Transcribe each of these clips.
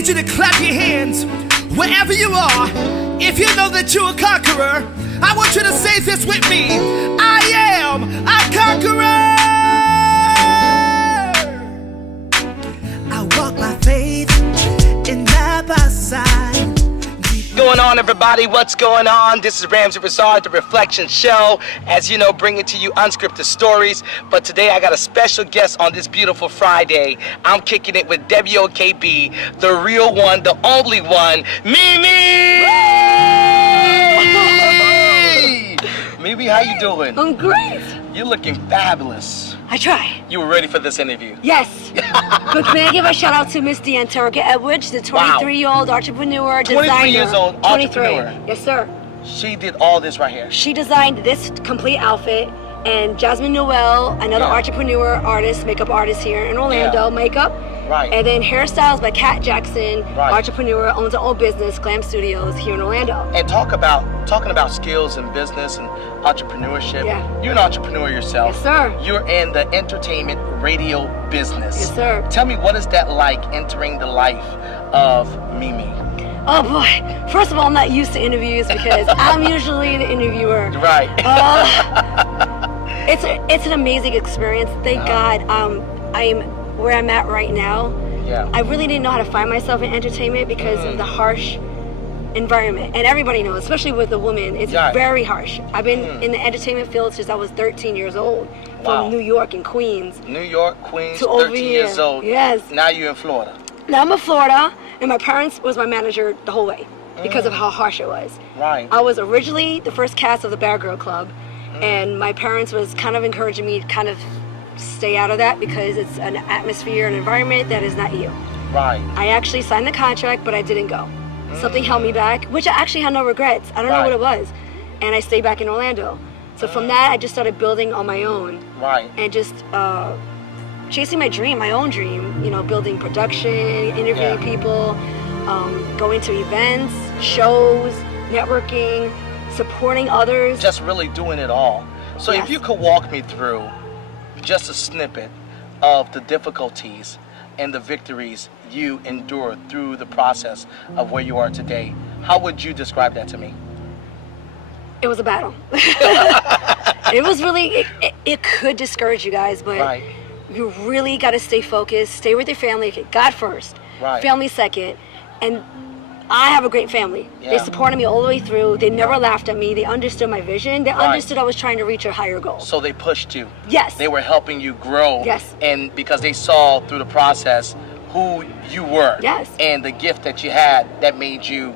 need you to clap your hands wherever you are. If you know that you're a conqueror, I want you to say this with me. I am a conqueror. I walk by faith and not by sight. What's going on, everybody? What's going on? This is Ramsey Broussard, the Reflection Show. As you know, bringing to you unscripted stories. But today I got a special guest on this beautiful Friday. I'm kicking it with WOKB, the real one, the only one, Mimi! Mimi, how you doing? I'm great. You're looking fabulous. I try. You were ready for this interview? Yes. But may I give a shout out to Miss Deanterica Edwards, the 23-year-old entrepreneur, 23 designer. years old, 23. entrepreneur. Yes, sir. She did all this right here. She designed this complete outfit, and Jasmine Noel, another entrepreneur, artist, makeup artist here in Orlando, makeup. Right. And then hairstyles by Kat Jackson, Right. entrepreneur, owns her own business, Glam Studios, here in Orlando. And talking about skills and business and entrepreneurship. Yeah. You're an entrepreneur yourself. Yes, sir. You're in the entertainment radio business. Yes, sir. Tell me, what is that like, entering the life of Mimi? Oh boy. First of all, I'm not used to interviews because I'm usually the interviewer. Right. It's an amazing experience. Thank God I'm where I'm at right now. Yeah. I really didn't know how to find myself in entertainment because of the harsh environment. And everybody knows, especially with a woman, it's very harsh. I've been in the entertainment field since I was 13 years old. From New York and Queens. New York, Queens, to 13 years old. Yes. Now you're in Florida. Now I'm in Florida, and my parents was my manager the whole way because of how harsh it was. Right. I was originally the first cast of the Bad Girl Club, and my parents was kind of encouraging me to kind of stay out of that because it's an atmosphere and environment that is not you. Right. I actually signed the contract, but I didn't go. Something held me back, which I actually had no regrets. I don't know what it was. And I stayed back in Orlando. So from that, I just started building on my own. Right. And just chasing my dream, my own dream, you know, building production, interviewing people, going to events, shows, networking, supporting others. Just really doing it all. So if you could walk me through just a snippet of the difficulties and the victories you endured through the process of where you are today, how would you describe that to me? It was a battle. It was really, it could discourage you guys, but you really got to stay focused, stay with your family, God first, family second, and I have a great family. They supported me all the way through. They never laughed at me. They understood my vision. They understood I was trying to reach a higher goal. So they pushed you. Yes. They were helping you grow. Yes. And because they saw through the process who you were. Yes. And the gift that you had that made you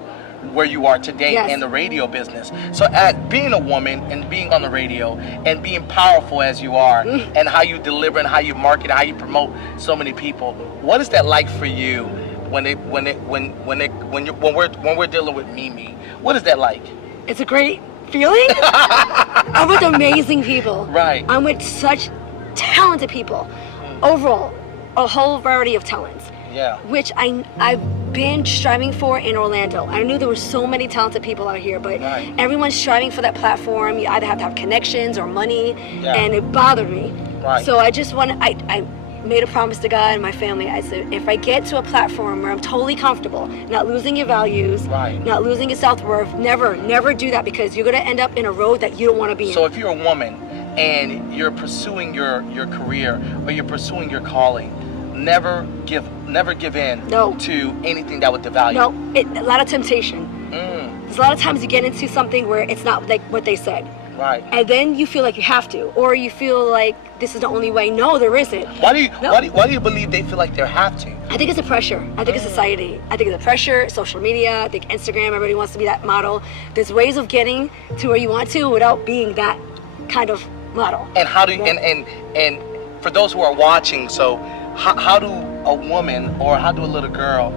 where you are today in the radio business. So at being a woman and being on the radio and being powerful as you are and how you deliver and how you market, how you promote so many people, what is that like for you? When we're dealing with Mimi, what is that like? It's a great feeling. I'm with amazing people. Right. I'm with such talented people. Overall, a whole variety of talents. Yeah. Which I've been striving for in Orlando. I knew there were so many talented people out here, but everyone's striving for that platform. You either have to have connections or money, and it bothered me. Right. So I just I made a promise to God and my family. I said, if I get to a platform where I'm totally comfortable, not losing your values, not losing your self-worth, never do that, because you're going to end up in a road that you don't want to be in. So if you're a woman and you're pursuing your career or you're pursuing your calling, never give in to anything that would devalue. No, a lot of temptation. There's a lot of times you get into something where it's not like what they said. Right. And then you feel like you have to, or you feel like this is the only way. No, there isn't. Why do you believe they feel like they have to? I think it's the pressure. I think it's society. I think it's the pressure, social media. I think Instagram, everybody wants to be that model. There's ways of getting to where you want to without being that kind of model. And how do you, and for those who are watching, so how do a woman or how do a little girl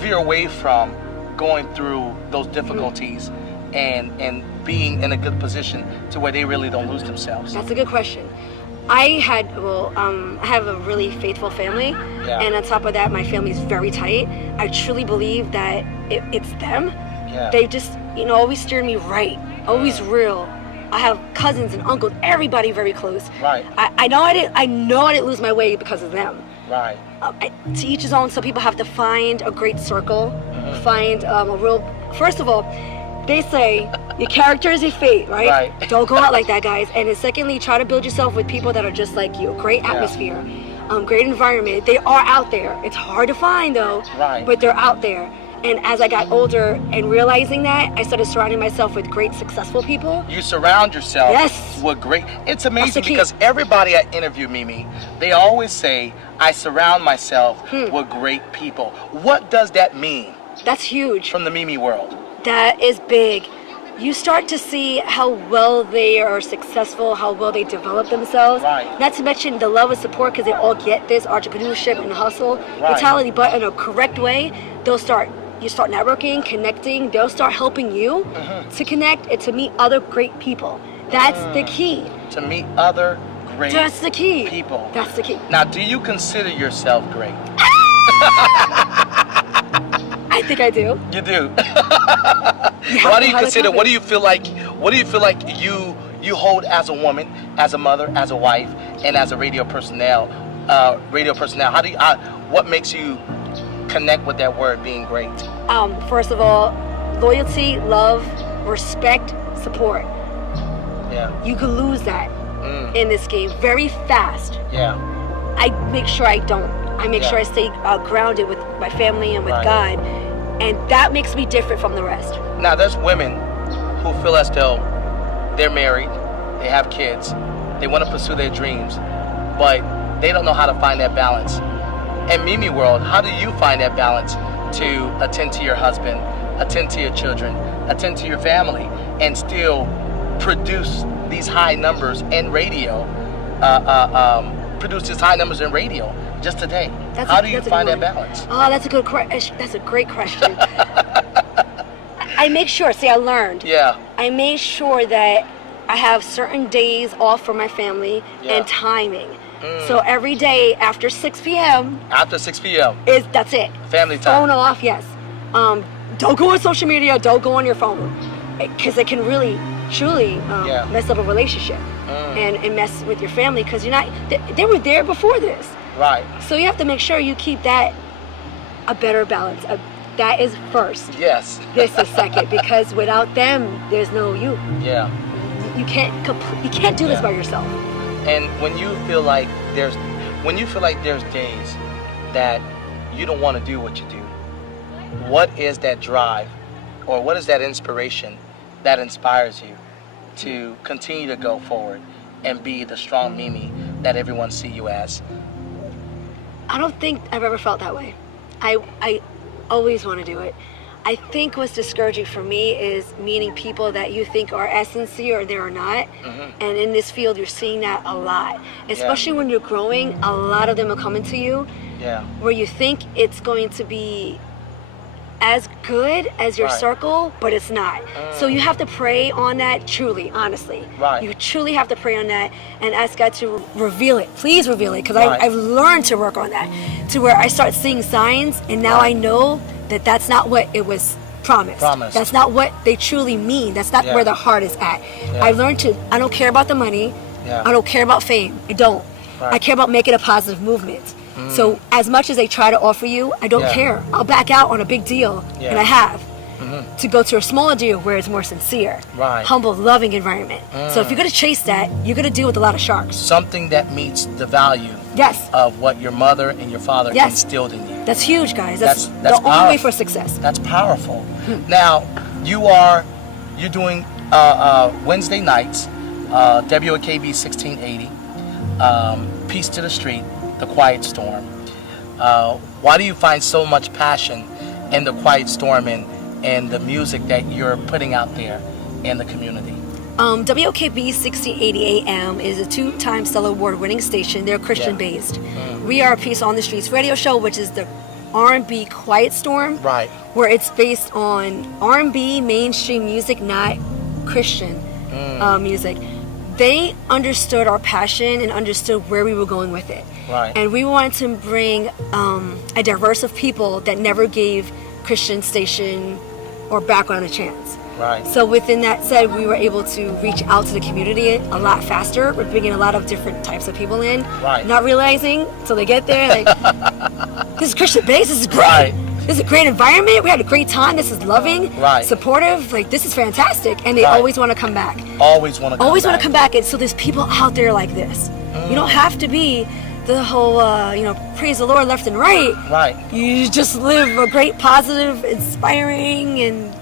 veer away from going through those difficulties and being in a good position to where they really don't lose themselves? That's a good question. I have a really faithful family, and on top of that, my family is very tight. I truly believe that it's them. They just, always steered me right, always real. I have cousins and uncles, everybody very close. Right. I I know I didn't lose my way because of them. Right. To each his own. Some people have to find a great circle, find a real. First of all, they say your character is your fate, right? Right. Don't go out like that, guys. And then secondly, try to build yourself with people that are just like you. Great atmosphere, great environment. They are out there. It's hard to find though, right. But they're out there. And as I got older and realizing that, I started surrounding myself with great, successful people. You surround yourself yes. with great... It's amazing because everybody I interview, Mimi, they always say, I surround myself with great people. What does that mean? That's huge. From the Mimi world. That is big. You start to see how well they are successful, how well they develop themselves. Right. Not to mention the love and support, because they all get this entrepreneurship and hustle mentality, but in a correct way, you start networking, connecting, they'll start helping you to connect and to meet other great people. That's the key. To meet other great That's the key. people. That's the key. Now, do you consider yourself great? I think I do. You do. What do you consider? What do you feel like? What do you feel like you hold as a woman, as a mother, as a wife, and as a radio personnel? How do you? What makes you connect with that word being great? First of all, loyalty, love, respect, support. Yeah. You can lose that in this game very fast. Yeah. I make sure I don't. I make sure I stay grounded with my family and with God. And that makes me different from the rest. Now, there's women who feel as though they're married, they have kids, they want to pursue their dreams, but they don't know how to find that balance. In Mimi world, how do you find that balance to attend to your husband, attend to your children, attend to your family, and still produce these high numbers in radio, just today? How do you find that balance? Oh, that's a good question. That's a great question. I make sure, I learned. Yeah. I made sure that I have certain days off for my family and timing. So every day after 6 p.m. After 6 p.m. That's it. Family time. Phone off, yes. Don't go on social media, don't go on your phone. Because it can really, truly mess up a relationship and mess with your family because you're not, they were there before this. Right. So you have to make sure you keep that a better balance. That is first. Yes. This is second because without them, there's no you. Yeah. You can't do this by yourself. And when you feel like there's days that you don't want to do what you do, what is that drive or what is that inspiration that inspires you to continue to go forward and be the strong Mimi that everyone see you as? I don't think I've ever felt that way. I always want to do it. I think what's discouraging for me is meeting people that you think are as sincere or they are not. And in this field, you're seeing that a lot. Especially when you're growing, a lot of them are coming to you where you think it's going to be as good as your circle, but it's not. So you have to pray on that truly, honestly. You truly have to pray on that and ask God to reveal it. Please reveal it, because I've learned to work on that, to where I start seeing signs, and now I know that that's not what it was promised. That's not what they truly mean. That's not where their heart is at. I learned I don't care about the money. I don't care about fame. I don't. I care about making a positive movement. So as much as they try to offer you, I don't care. I'll back out on a big deal, and I have. To go to a smaller deal where it's more sincere, humble, loving environment. So if you're going to chase that, you're going to deal with a lot of sharks. Something that meets the value of what your mother and your father instilled in you. That's huge, guys. That's the only way for success. That's powerful. Now, you're doing Wednesday nights, WOKB 1680, Peace to the Street, The Quiet Storm. Why do you find so much passion in The Quiet Storm and the music that you're putting out there in the community? WOKB 1680 AM is a 2-time Stellar Award winning station. They're Christian based. We are a Peace on the Streets radio show, which is the R&B Quiet Storm, where it's based on R&B mainstream music, not Christian music. They understood our passion and understood where we were going with it. And we wanted to bring a diverse of people that never gave Christian station or background a chance. Right. So within that said, we were able to reach out to the community a lot faster. We're bringing a lot of different types of people in. Right. Not realizing till they get there, like, this is Christian base. This is great. Right. This is a great environment. We had a great time. This is loving, right, supportive. Like, this is fantastic. And they right, always want to come back. Always want to come back. Always want to come back. And so there's people out there like this. You don't have to be the whole, praise the Lord left and right. Right. You just live a great, positive, inspiring, and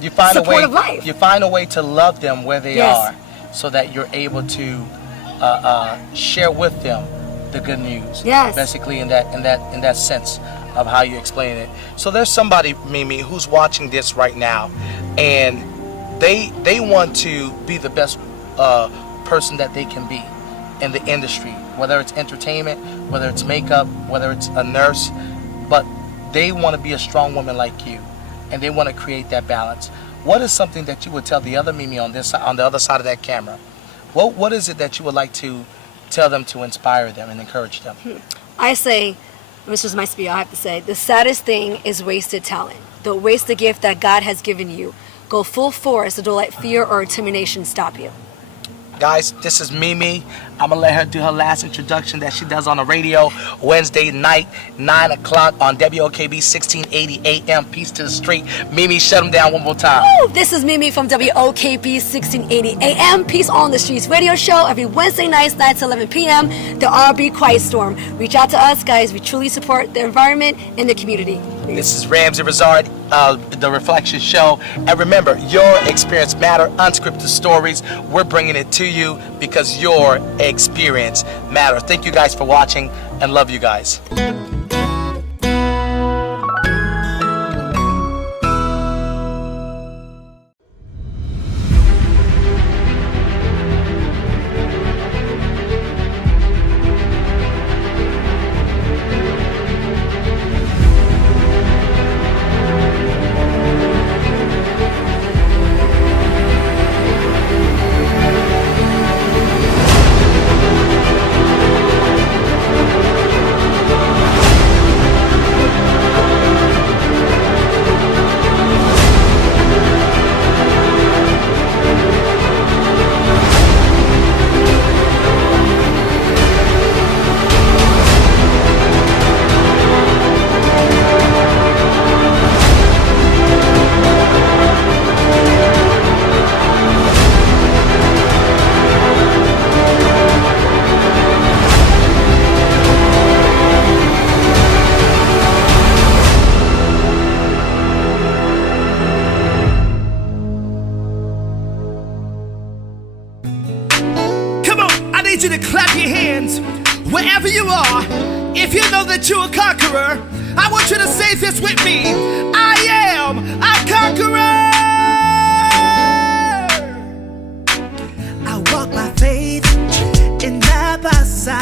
you find supportive life. You find a way to love them where they yes, are, so that you're able to share with them the good news. Yes. Basically, in that sense of how you explain it. So there's somebody, Mimi, who's watching this right now, and they want to be the best person that they can be in the industry, whether it's entertainment, whether it's makeup, whether it's a nurse, but they want to be a strong woman like you, and they want to create that balance. What is something that you would tell the other Mimi on the other side of that camera? What is it that you would like to tell them to inspire them and encourage them? I say, which is my spiel, I have to say, the saddest thing is wasted talent. Don't waste the gift that God has given you. Go full force, so don't let fear or intimidation stop you. Guys, this is Mimi. I'm going to let her do her last introduction that she does on the radio Wednesday night, 9 o'clock on WOKB 1680 AM. Peace to the street. Mimi, shut them down one more time. Woo! This is Mimi from WOKB 1680 AM. Peace on the Streets radio show every Wednesday nights, 9 to 11 p.m. The RB Quiet Storm. Reach out to us, guys. We truly support the environment and the community. This is Ramsey Rizard, The Reflection Show. And remember, your experience matter, unscripted stories. We're bringing it to you because your experience matter. Thank you guys for watching and love you guys. need you to clap your hands wherever you are. If you know that you're a conqueror, I want you to say this with me. I am a conqueror. I walk by faith and not by sight.